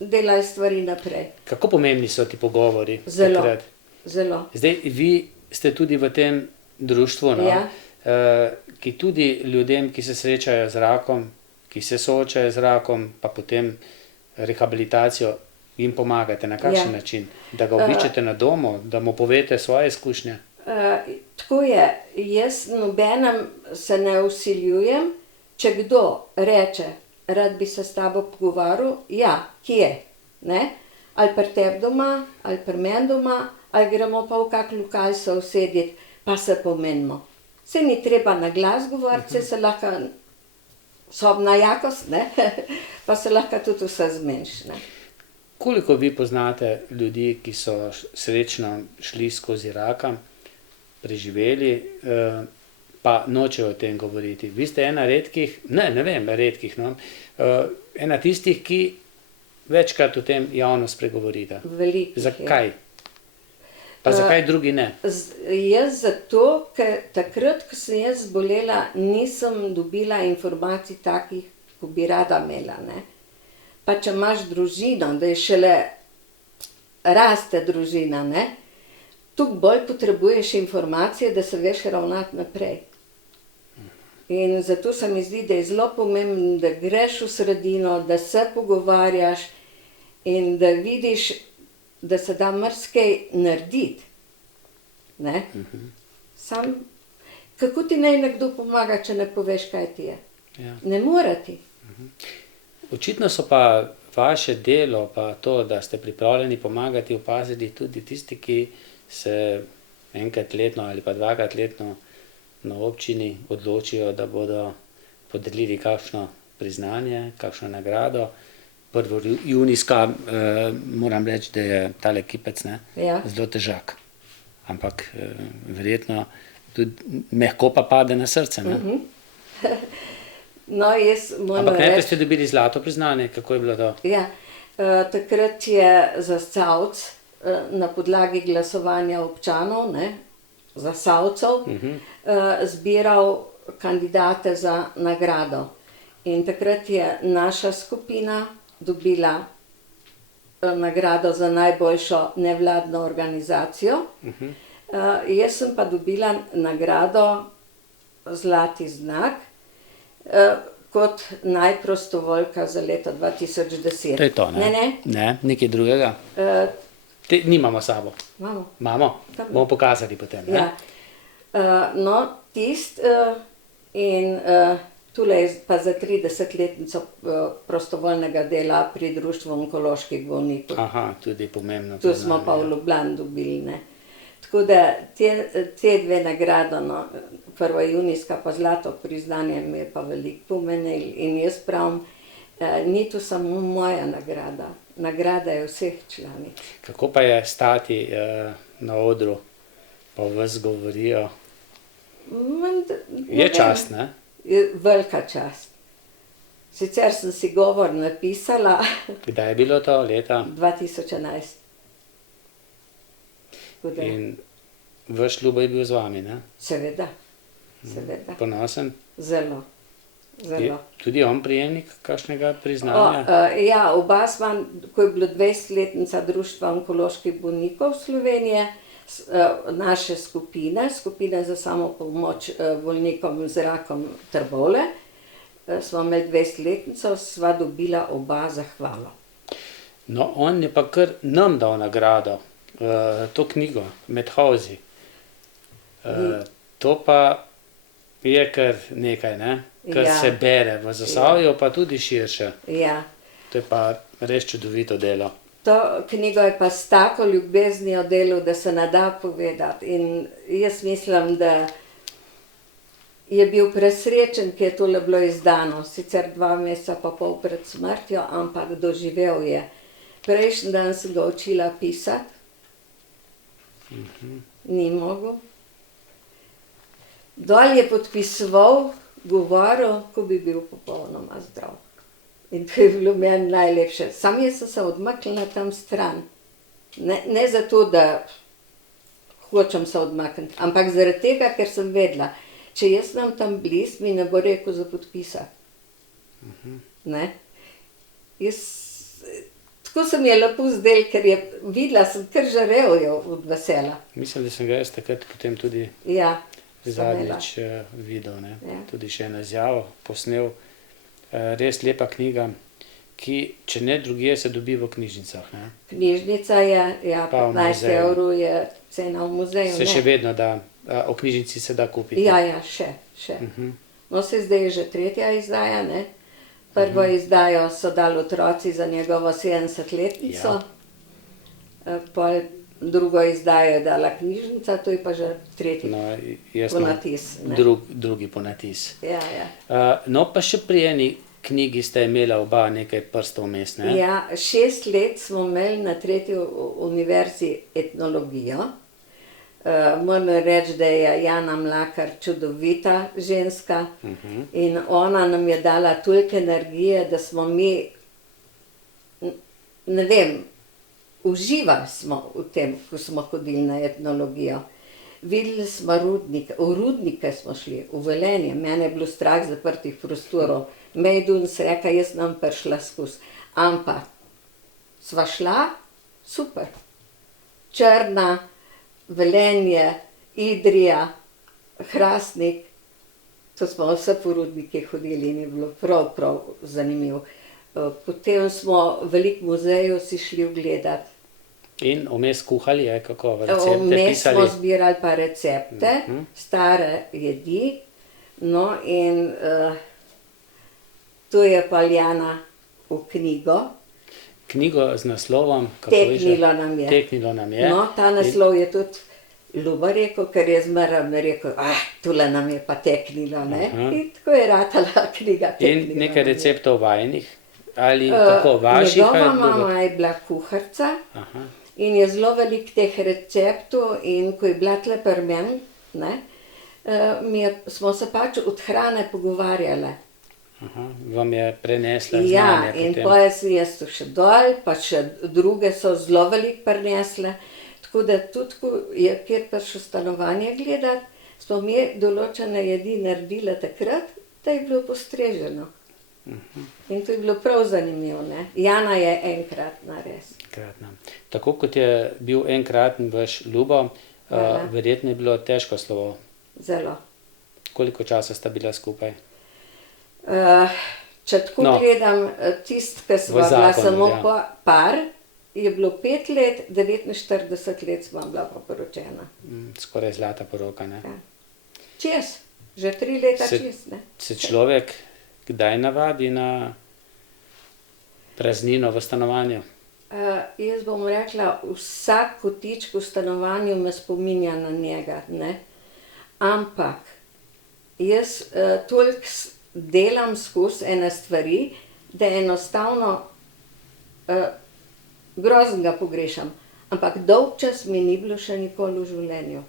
delali stvari naprej. Kako pomembni so ti pogovori? Zelo. Takrat? Zelo. Zdaj, vi ste tudi v tem društvu, no? Ja. Ki tudi ljudem, ki se srečajo z rakom, ki se soočajo z rakom, pa potem rehabilitacijo, jim pomagate. Na kakšen način? Da ga obiščete na domu, da mu povete svoje izkušnje? Tako je, jaz nobenem se ne vsiljujem, če kdo reče, rad bi se s tabo pogovarjal, ja, kje, ne? Ali pri tebi doma, ali pri meni doma, ali gremo pa v kak lokal se usediti, pa se pomenimo. Se ni treba na glas govoriti, se lahko sobna jakost, ne? Pa se lahko tudi vse zmenš, ne? Koliko vi poznate ljudi, ki so srečno šli skozi raka, preživeli, pa nočejo o tem govoriti? Vi ste ena redkih, ne vem, redkih, no, ena tistih, ki večkrat o tem javno spregovorite. Veliko jih je. Zakaj? Pa zakaj drugi ne? Jaz zato, ker takrat, ko sem jaz zbolela, nisem dobila informacij takih, ko bi rada imela, ne. Pa če imaš družino, da je šele raste družina, ne, toliko bolj potrebuješ informacije, da se veš ravnati naprej. In zato se mi zdi, da je zelo pomembno, da greš v sredino, da se pogovarjaš in da vidiš, da se da marsikaj narediti. Ne? Sam, kako ti naj nekdo pomaga, če ne poveš, kaj ti je? Ja. Ne more ti. Očitno so pa vaše delo, pa to, da ste pripravljeni pomagati, opazili tudi tisti, ki se enkrat letno ali pa dvakrat letno na občini odločijo, da bodo podelili kakšno priznanje, kakšno nagrado. 1. junijska, moram reči, da je tale kipec, ne, Ja. zelo težak. Ampak verjetno tudi mehko pa pade na srce, ne? No, jaz moram Ampak najprej reči, ste dobili zlato priznanje, kako je bilo to? ja, takrat je Zasavc na podlagi glasovanja občanov, ne, Zasavcev, zbiral kandidate za nagrado. In takrat je naša skupina dobila nagrado za najboljšo nevladno organizacijo. Jaz sem pa dobila nagrado Zlati znak kot najprostovoljka za leto 2010. To je to, ne? Ne. Ne, nekaj drugega. Nimamo sabo. Imamo. Imamo? Tam. Bomo pokazali potem, ne? Ja. No, in tule je pa za 30-letnico prostovoljnega dela pri Društvu onkoloških bolnikov. Aha, tudi pomembno. Tu smo pa v Ljubljani dobili, ne. Tako da te dve nagrade, no, prvojunijska pa zlato priznanje mi je pa veliko pomenil in jaz pravim, ni to samo moja nagrada, nagrada je vseh članic. Kako pa je stati na odru, pa vas govorijo? Je čast, ne? Je velika čast. Sicer sem si govor napisala. Kdaj je bilo to, leta? 2011. In vaš Ljubo je bil z vami, ne? Seveda, seveda. Ponosen? Zelo, zelo. Je tudi on prejemnik kakšnega priznanja? Ja, oba sva, ko je bilo 20-letnica Društva onkoloških bolnikov Slovenije, naše skupine za samopomoč bolnikom z rakom Trbovlje, smo imeli 20-letnico, sva dobila oba zahvalo. No, on je pa kar nam dal nagrado, to knjigo, Medhozi. To pa je kar nekaj, ne? Kar se bere v Zasavju, pa tudi širše. Ja. To je pa res čudovito delo. To knjigo je pa s tako ljubeznijo delal, da se ne da povedati. In jaz mislim, da je bil presrečen, ki je tole bilo izdano. Sicer 2 meseca pa pol pred smrtjo, ampak doživel je. Prejšnji dan sem ga učila pisati. Ni mogel. Dol je podpisoval, govoril, ko bi bil popolnoma zdrav. In to je bilo meni najlepše. Sam jaz sem se odmaknila tam stran. Ne zato, da hočem se odmakniti, ampak zaradi tega, ker sem vedela, če jaz nam tam blizu, mi ne bo rekel za podpisati. Ne? Tako se mi je lepo zdelo, ker je videla, sem kar žarel od vesela. Mislim, da sem ga jaz takrat potem tudi zadnjič videl, ne? Tudi še eno izjavo posnel. Res lepa knjiga, ki, če ne drugje, se dobi v knjižnicah, ne? Knjižnica je, ja, 15 € je cena v muzeju, ne? Se še vedno da, v knjižnici se da kupiti? Ja, še. No, se zdaj je že 3. izdaja, ne? Prvo izdajo so dali otroci za njegovo 70-letnico, pol drugo izdajo je dala knjižnica, to je pa že 3. ponatis. Drugi ponatis. Ja. No, pa še pri eni knjigi ste imela oba nekaj prstov vmes, ne? Ja, 6 let smo imeli na 3. univerzi etnologijo. Moram reči, da je Jana Mlakar čudovita ženska in ona nam je dala toliko energije, da smo mi, ne vem, uživali smo v tem, ko smo hodili na etnologijo. Videli smo rudnike, v rudnike smo šli, v Velenje, mene je bilo strah zaprtih prostorov. Mejdun se reka, jaz nam prišla skozi. Ampak sva šla, super. Črna, Velenje, Idrija, Hrastnik, to smo vse po rudnike hodili in je bilo prav zanimivo. Potem smo veliko muzejev si šli ogledati. In vmes kuhali, kako recepte pisali? Vmes smo zbirali pa recepte, stare jedi, no in tu je pa Jana v knjigo. Knjigo z naslovom? Teknilo nam je. Teknilo nam je. No, ta naslov je tudi Ljubo rekel, ker je zmeraj rekel, tule nam je pa teknilo, ne? In tako je ratala knjiga Teknilo. In nekaj receptov vajinih? Ali kako vaših? Njegova mama je bila kuharica in je zelo veliko teh receptov in ko je bila tle pri meni, smo se pač od hrane pogovarjale. Vam je prenesla znanje potem? Ja, in potem sem jaz to še dol, pa še druge so zelo veliko prenesle. Tako da tudi, ko je kjer prišel stanovanje gledati, smo mi določene jedi naredile takrat, da je bilo postreženo. In to je bilo prav zanimivo, ne. Jana je enkratna res. Tako kot je bil enkraten vaš Ljubo, verjetno je bilo težko slovo. Zelo. Koliko časa sta bila skupaj? Če tako gledam, tisti, ki sva bila samo par, je bilo 5 let, 49 let sva bila pa poročena. Skoraj zlata poroka, ne? Čez, že 3 leta Se- čez, ne. Se človek kdaj navadi na praznino v stanovanju? Jaz bom rekla, vsak kotiček v stanovanju me spominja na njega, ne. Ampak jaz toliko delam skozi ene stvari, da enostavno grozno ga pogrešam. Ampak dolgčas mi ni bilo še nikoli v življenju.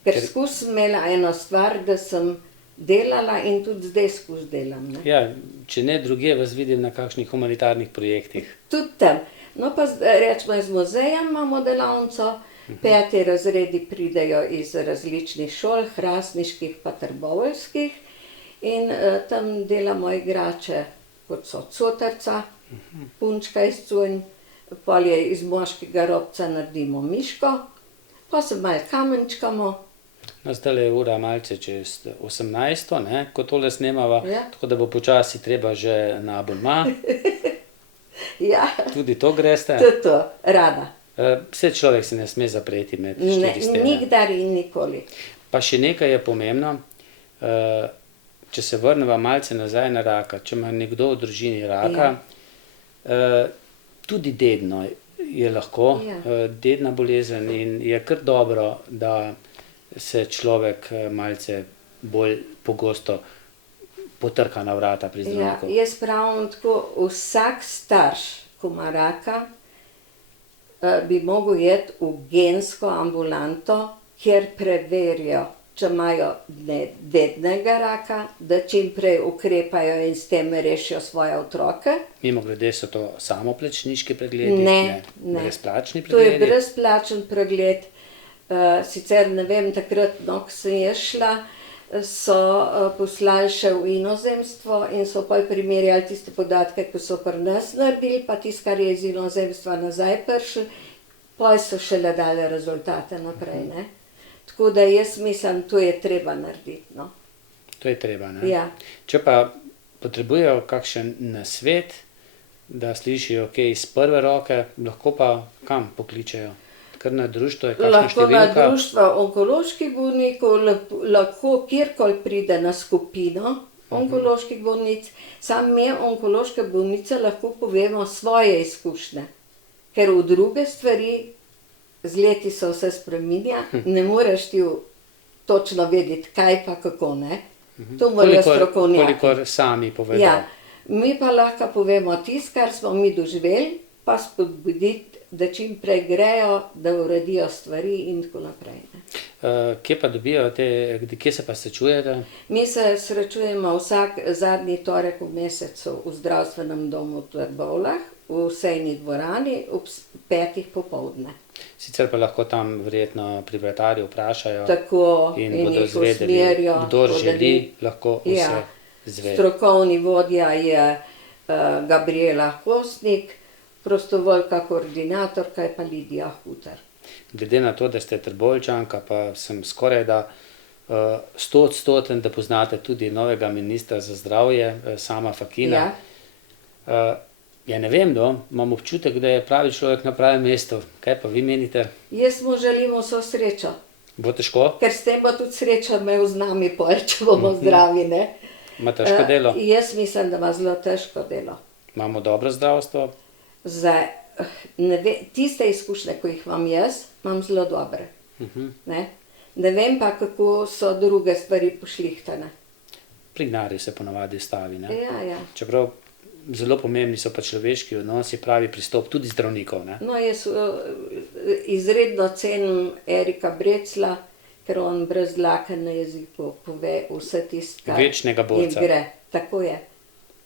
Ker skozi sem imela eno stvar, da sem delala in tudi zdaj skozi delam, ne. Ja, če ne drugje, vas vidim na kakšnih humanitarnih projektih. Tudi tam. No pa recimo iz muzeja imamo delavnico, 5. razredi pridejo iz različnih šol, hrastniških pa trboveljskih, in tam delamo igrače, kot so cotrca, punčka iz cunj, pol je iz moškega robca naredimo miško, pa se malo kamenčkamo. No, zdajle je ura malce čez 18, ne, ko tole snemava, Ja. tako da bo počasi treba že na abonma. Ja, Tudi to greste. to je to, rada. Vse človek se ne sme zapreti med Ne, štiri stene. nikdar in nikoli. Pa še nekaj je pomembno, če se vrneva malce nazaj na raka, če ima nekdo v družini raka, tudi dedno je lahko, Ja. dedna bolezen, in je kar dobro, da se človek malce bolj pogosto potrka na vrata pri Ja, zdravniku. jaz pravim tako, vsak starš, ko ima raka, bi mogel iti v gensko ambulanto, kjer preverijo, če imajo dednega raka, da čim prej ukrepajo in s tem rešijo svoje otroke. Mimogrede, so to samoplačniški pregledi, Ne. brezplačni To je pregledi. brezplačen pregled. Sicer ne vem, takrat, no, ko sem jaz šla, so poslali še v inozemstvo in so pol primerjali tiste podatke, ko so pri nas naredili, pa tisto, kar je iz inozemstva nazaj prišlo, pol so šele dali rezultate naprej, ne. Tako da jaz mislim, to je treba narediti, no. To je treba, ne? Ja. Če pa potrebujejo kakšen nasvet, da slišijo kaj iz prve roke, lahko pa kam pokličejo? Kar na društvo je kakšna Lahko na številka? društvo onkoloških bolnikov, lahko kjerkoli pride na skupino onkoloških bolnic, samo mi onkološke bolnice lahko povemo svoje izkušnje. Ker v druge stvari, z leti se vse spreminja, ne moreš ti točno vedeti, kaj pa kako, ne. To morajo strokovnjaki. Kolikor sami povedo. Ja, mi pa lahko povemo tisto, kar smo mi doživeli, pa spodbuditi, da čim prej grejo, da uredijo stvari in tako naprej, ne. Kje pa dobijo kje se pa srečujete? Mi se srečujemo vsak zadnji torek v mesecu v zdravstvenem domu v Trbovljah, v sejni dvorani ob 5. popoldne. Sicer pa lahko tam verjetno pri vratarju vprašajo Tako, in in bodo jih izvedeli, usmerijo. kdor tako da želi, ni- lahko vse Ja, izve. strokovni vodja je Gabriela Kostnik, prostovoljka koordinatorka je pa Lidija Hutar. Glede na to, da ste Trboveljčanka, pa sem skoraj da 100-odstoten, da poznate tudi novega ministra za zdravje, Sama Fakina. Ja. Ja, ne vem, imam občutek, da je pravi človek na pravem mestu. Kaj pa vi menite? Jaz mu želim vso srečo, Bo težko? ker s tem bo tudi sreča imel z nami pol, če bomo zdravi, ne. Ima težko delo? Jaz mislim, da ima zelo težko delo. Imamo dobro zdravstvo? Tiste izkušnje, ko jih imam jaz, imam zelo dobre. Ne? Ne vem pa, kako so druge stvari pošlihtane. Pri gnarju se ponavadi stavi, ne? Ja. Čeprav zelo pomembni so pa človeški odnosi, pravi pristop tudi zdravnikov, ne? No, jaz izredno cenim Erika Brecla, ker on brez dlake na jeziku pove vse tisto, kar Večnega borca. jim gre. Tako je.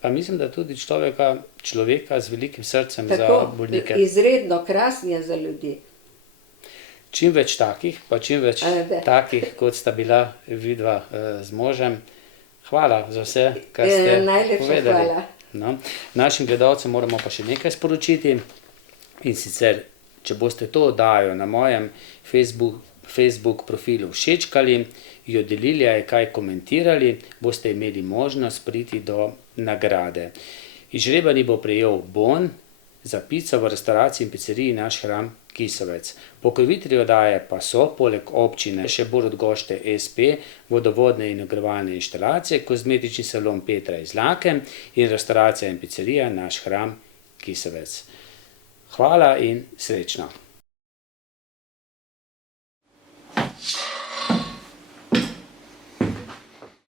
Pa mislim, da tudi človeka z velikim srcem za Tako, bolnike. izredno krasen je za ljudi. Čim več takih, pa čim več Ajde. takih, kot sta bila vidva z možem. Hvala za vse, kar ste Najlepša povedali. hvala. No. Našim gledalcem moramo pa še nekaj sporočiti. In sicer, če boste to oddajo na mojem Facebook profilu všečkali, jo delili ali kaj komentirali, boste imeli možnost priti do nagrade. Izžrebani bo prejel bon za pico v restavraciji in pizzeriji Naš hram Kisovec. Pokrovitelji oddaje pa so poleg občine še Borut Gošte SP, vodovodne in ogrevalne inštalacije, kozmetični salon Petra iz Lake in restauracija in pizzerija Naš hram Kisovec. Hvala in srečno!